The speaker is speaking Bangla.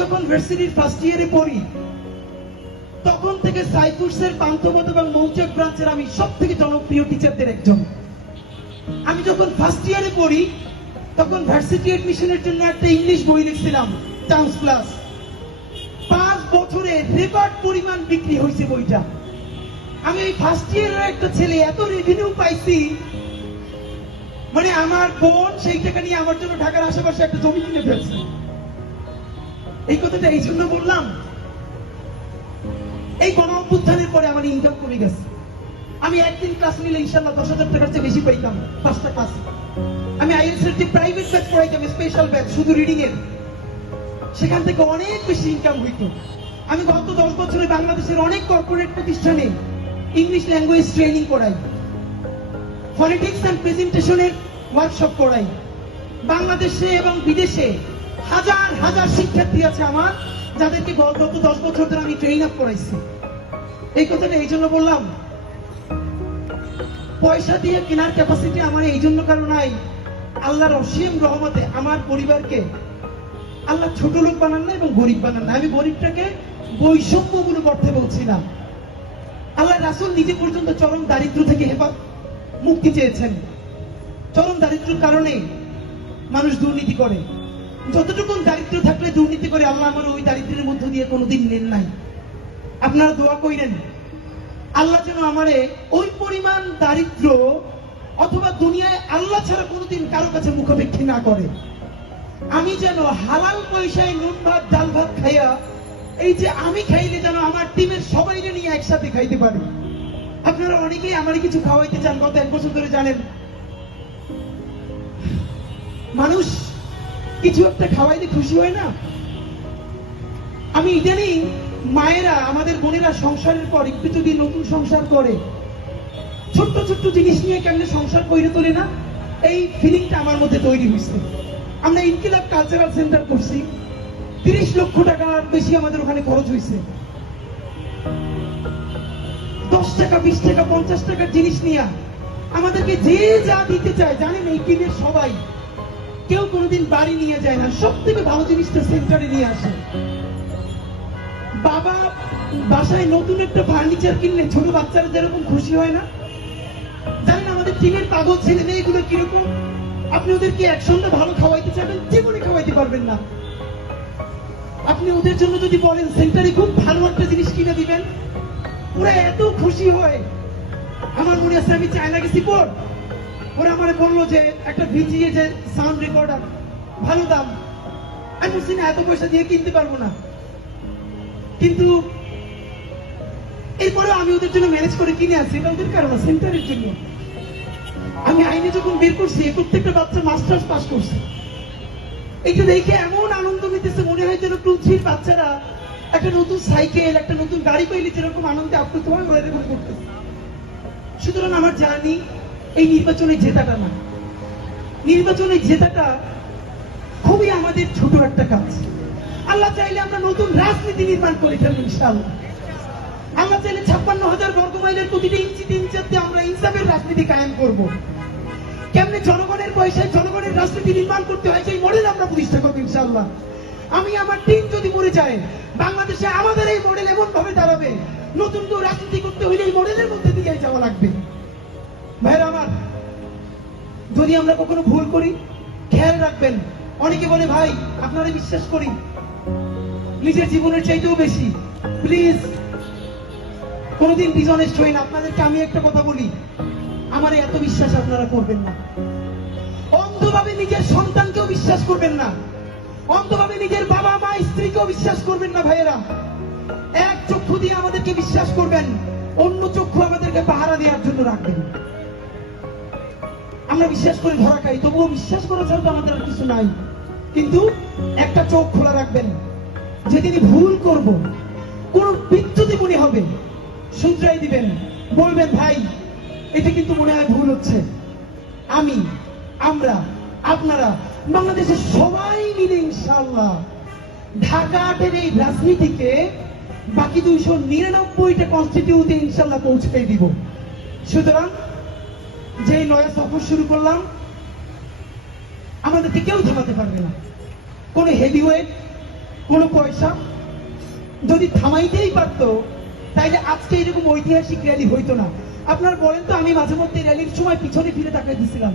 যখন ভার্সিটির ফার্স্ট ইয়ারে পড়ি তখন থেকে সাইফুরসের পান্থপথ এবং মৌচাক ব্রাঞ্চের আমি সব থেকে জনপ্রিয় টিচারদের একজন। আমি যখন ফার্স্ট ইয়ারে পড়ি তখন ভার্সিটি এডমিশনের জন্য একটা ইংলিশ বই লিখছিলাম, চান্স প্লাস। 5 বছরে রেকর্ড পরিমাণ বিক্রি হয়েছে বইটা। আমি ওই ফার্স্ট ইয়ারের একটা ছেলে, এত রেভিনিউ পাইছি, মানে আমার বোন সেই টাকা নিয়ে আমার জন্য ঢাকার আশেপাশে একটা জমি কিনে ফেলছে। এই কথাটা এই জন্য বললাম, এই গণ অভ্যুত্থানের পরে আমার ইনকাম কমে গেছে। আমি একদিন ক্লাস নিলে ইনশাল্লাহ 10,000 টাকার চেয়ে বেশি পাইতাম 5টা ক্লাস। আমি আইএলটিএস এর যে প্রাইভেট ব্যাচ পড়াইতাম, স্পেশাল ব্যাচ শুধু রিডিং এর, সেখান থেকে অনেক বেশি ইনকাম হইতো। আমি গত 10 বছরে বাংলাদেশের অনেক কর্পোরেট প্রতিষ্ঠানে ইংলিশ ল্যাঙ্গুয়েজ ট্রেনিং করাই, ফনেটিক্স এন্ড প্রেজেন্টেশনের ওয়ার্কশপ করাই। বাংলাদেশে এবং বিদেশে হাজার হাজার শিক্ষার্থী আছে আমার, যাদেরকে গত 10 বছর ধরে আমি ট্রেন আপ করাইছি। এই কথাটা এই জন্য বললাম, পয়সা দিয়ে কেনার ক্যাপাসিটি আমার এই জন্য কারণ নাই। আল্লাহর অসীম রহমতে আমার পরিবারকে আল্লাহ ছোট লোক বানান না এবং গরিব বানান না। আমি গরিবটাকে বৈষম্যগুলো করতে বলছি না। আল্লাহ রাসূল নিজে পর্যন্ত চরম দারিদ্র থেকে মুক্তি চেয়েছেন। চরম দারিদ্রের কারণে মানুষ দুর্নীতি করে। যতটুকু দারিদ্র থাকলে দুর্নীতি করে, আল্লাহ আমার ওই দারিদ্রের মধ্য দিয়ে কোনোদিন নেন নাই। আপনারা দোয়া কইরেন আল্লাহ যেন আমারে ওই পরিমাণ দারিদ্র অথবা দুনিয়ায় আল্লাহ ছাড়া কোনোদিন কারো কাছে মুখাপেক্ষী না করে। আমি যেন হালাল পয়সায় নুন ভাত ডাল ভাত খাইয়া, এই যে আমি খাইলে যেন আমার টিমের সবাইকে নিয়ে একসাথে খাইতে পারি। আপনারা অনেকেই আমারে কিছু খাওয়াইতে চান, গত 1 বছর ধরে জানেন। মানুষ কিছু একটা খাওয়াইতে খুশি হয় না? আমি ইদানিং মায়েরা, আমাদের বোনেরা সংসারের পর একটু যদি নতুন সংসার করে, ছোট্ট ছোট্ট জিনিস নিয়ে কেমনে সংসার করে তোলে না, এই ফিলিংটা আমার মধ্যে তৈরি হয়েছে। আমরা ইনকিলাব কালচারাল সেন্টার করছি, 30 লক্ষ টাকার বেশি আমাদের ওখানে খরচ হয়েছে। 10 টাকা 20 টাকা 50 টাকার জিনিস নিয়ে আমাদেরকে যে যা দিতে চায়, জানেন এই টিমের সবাই কেউ কোনোদিন বাড়ি নিয়ে যায় না, সব থেকে ভালো জিনিসটা সেন্টারে নিয়ে আসে। বাবা বাসায় নতুন একটা ফার্নিচার কিনলে ছোট বাচ্চারা যেরকম খুশি হয় না, জানেন আমাদের টিমের পাগল ছেলে মেয়েগুলো কিরকম? আপনি ওদেরকে এক সন্ধ্যা ভালো খাওয়াইতে চাবেন, জীবনে খাওয়াইতে পারবেন না। আপনি ওদের জন্য যদি বলেন সেন্টারে খুব ভালো একটা জিনিস কিনে দিবেন, ওরা এত খুশি হয়। আমার মনে আছে আমি চায়না গেছি পর, ওরা আমার বললো যে একটা ভিজিএ যে সাউন্ড রেকর্ডার, ভালো দাম। আমি বলছি না, এত পয়সা দিয়ে কিনতে পারবো না। কিন্তু এরপরে আমি ওদের জন্য ম্যানেজ করে কিনে আসছি, এটা ওদের কারণ সেন্টারের জন্য। আমি আইনে যখন বের করছি, প্রত্যেকটা বাচ্চা মাস্টার্স পাস করছে। এটা দেখে এমন আনন্দ নিতেছে, মনে হয় যেন 2-3 বাচ্চারা একটা নতুন সাইকেল, একটা নতুন গাড়ি পাইলে যেরকম আনন্দে আপ্লুত হয়, ওরা এরকম করতেছে। সুতরাং আমার জানি এই নির্বাচনে জেতাটা না, নির্বাচনে জেতাটা খুবই আমাদের ছোট একটা কাজ। আল্লাহ চাইলে আমরা নতুন রাজনীতি নির্মাণ করে ফেলবো ইনশাআল্লাহ। আল্লাহ চাইলে 56,000 বর্গমাইলের প্রতিটি ইঞ্চিতে ইঞ্চিতে আমরা ইনসাফের রাজনীতি কায়েম করব। কেমনে জনগণের পয়সায় জনগণের রাজনীতি নির্মাণ করতে হয়, সেই মডেল আমরা প্রতিষ্ঠা করবো ইনশাআল্লাহ। আমি আমার টিম যদি মরে যায়, বাংলাদেশে আমাদের এই মডেল এমন ভাবে দাঁড়াবে, নতুন কেউ রাজনীতি করতে হইলে এই মডেলের মধ্যে দিয়ে যাওয়া লাগবে। ভাইরা আমার, যদি আমরা কখনো ভুল করি, খেয়াল রাখবেন। অনেকে বলে ভাই আপনারা বিশ্বাস করি নিজের জীবনের চাইতেও বেশি, প্লিজ কোনদিন ডিসঅনেস্ট হই না। আপনাদেরকে আমি একটা কথা বলি, আমার এত বিশ্বাস আপনারা করবেন না। অন্ধভাবে নিজের সন্তানকেও বিশ্বাস করবেন না, অন্ধভাবে নিজের বাবা মা স্ত্রীকেও বিশ্বাস করবেন না। ভাইয়েরা, এক চক্ষু দিয়ে আমাদেরকে বিশ্বাস করবেন, অন্য চক্ষু আমাদেরকে পাহারা দেওয়ার জন্য রাখবেন। আমরা বিশ্বাস করে ধরা খাই, তবুও বিশ্বাস করা ছাড়া তো আমাদের আর কিছু নাই। কিন্তু একটা চোখ খোলা রাখবেন, যেদিনই ভুল করব, কোন বিচ্যুতি মনে হবে, শুধরাই দিবেন, বলবেন ভাই এটা কিন্তু মনে হয় ভুল হচ্ছে। আমি, আমরা, আপনারা, বাংলাদেশের সবাই মিলে ইনশাআল্লাহ ঢাকা 8-এর এই রাজনীতিকে বাকি 299টা কনস্টিটিউতে ইনশাআল্লাহ পৌঁছাই দিব। সুতরাং যে নয়া সফর শুরু করলাম, আমাদেরকে কেউ থামাতে পারবে না। কোন হেভিওয়েট, কোনো পয়সা যদি থামাইতেই পারতো তাইলে আজকে এরকম ঐতিহাসিক র্যালি হইতো না। আপনারা বলেন তো, আমি মাঝে মধ্যে র্যালির সময় পিছনে ফিরে তাকাই দিছিলাম।